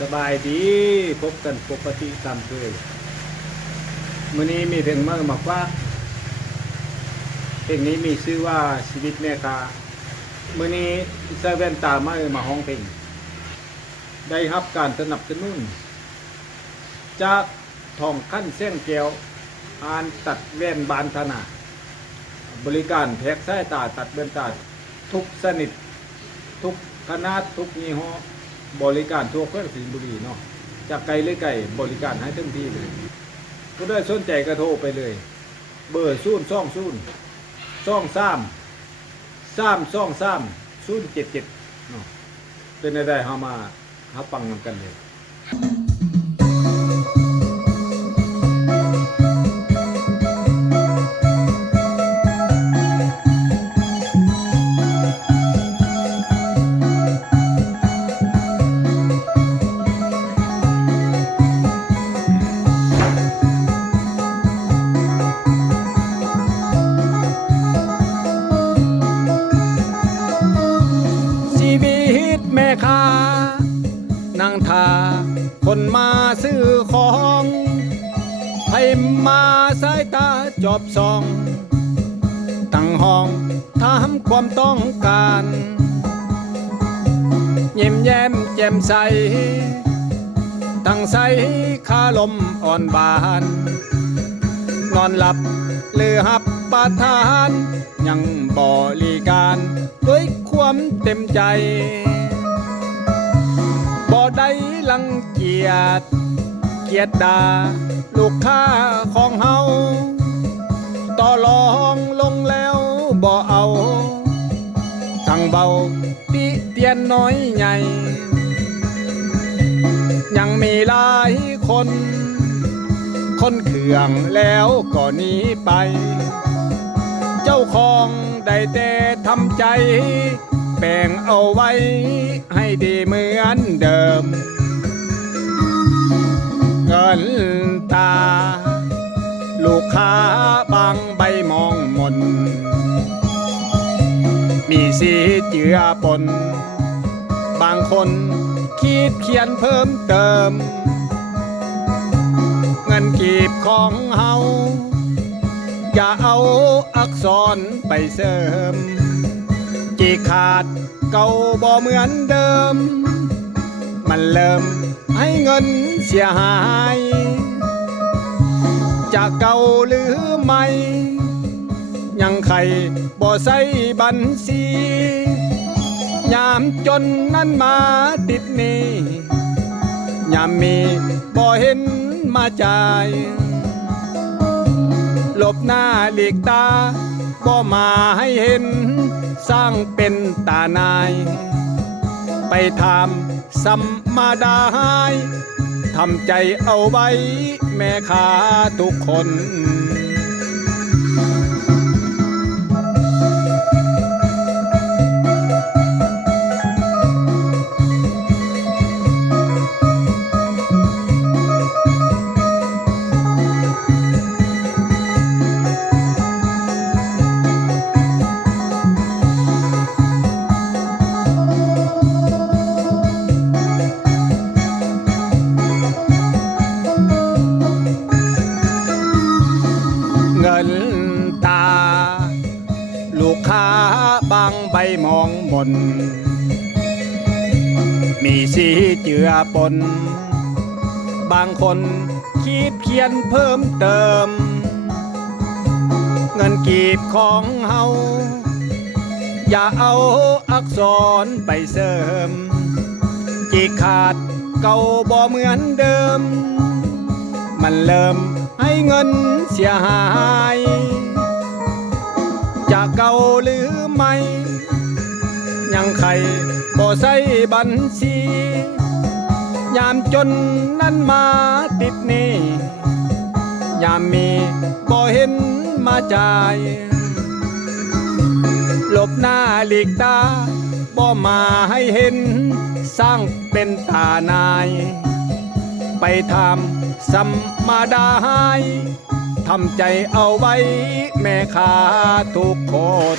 สบายดีพบกันปกติตามเคยมื้อนี้มีเพลงมามาฝากเพลงนี้มีชื่อว่าชีวิตแม่กามื้อนี้ใส่แว่นตามาเอมาห้องเพลงได้รับการสนับสนุนจากทองขั้นเส้นแก้วอ่านตัดแว่นบานธนา บริการแพ็กสายตาตัดแว่นตาทุกสนิท ทุกขนาดทุกยี่ห้อ บริการทั่วเพื่อสิงห์บุรีเนาะจากไกลเลยไกลบริการให้เต็มที่เลยก็ได้สนใจกระโทรไปเลย เบอร์ศูนย์ซ่องศูนย์ซ่องซ้ำซ้ำซ่องซ้ำศูนย์เจ็ดเจ็ดเนาะเป็นได้เฮามาหาฟังนกันเลย ให้มาสายตาจอบซอง ตั้งห้องถามความต้องการยิ้มแย้มแจ่มใส ตั้งใสคาลมอ่อนบาน นอนหลับหรือหับประทาน ยังบริการด้วยความเต็มใจบ่ได้ลังเกียจ เกียดดา ลูกค้าของเฮาต่อรองลงแล้วบ่เอาทั้งเบาติเตียนน้อยใหญ่ ยังมีหลายคน คนเขื่องแล้วก็หนีไป เจ้าของได้แต่ทำใจแบ่งเอาไว้ให้ดีเหมือนเดิมาบางใบมองมน มีสีเจือปน บางคนคิดเขียนเพิ่มเติม เงินกีบของเฮาอย่าเอาอักษรไปเสริม จีขาดเก่าบ่เหมือนเดิม มันเริ่มให้เงินเสียหาย จากเก่าหรือไม่ ยังใครบ่ใส่บัญชี ยามจนนั้นมาติดนี้ยามมีบ่เห็นมาจ่ายหลบหน้าหลีกตาบ่มาให้เห็น สร้างเป็นตานาย ไปทำสัมมาดาหาย ทำใจเอาไว้ แม่ค้าทุกคน ลูกค้าบางใบมองมน มีสีเจือปน บางคนคิดเขียนเพิ่มเติม เงินกีบของเฮาอย่าเอาอักษรไปเสริม จีขาดเก่าบ่เหมือนเดิม มันเริ่มให้เงินเสียหาย จะเก่าหรือไม่ ยังใครบ่ใส่บัญชี ยามจนนั้นมาติดนี้ยามมีบ่เห็นมาจ่ายหลบหน้าหลีกตาบ่มาให้เห็น สร้างเป็นตานาย ไปทำสัมมาดาให้ ทำใจเอาไว้แม่ค้าทุกคน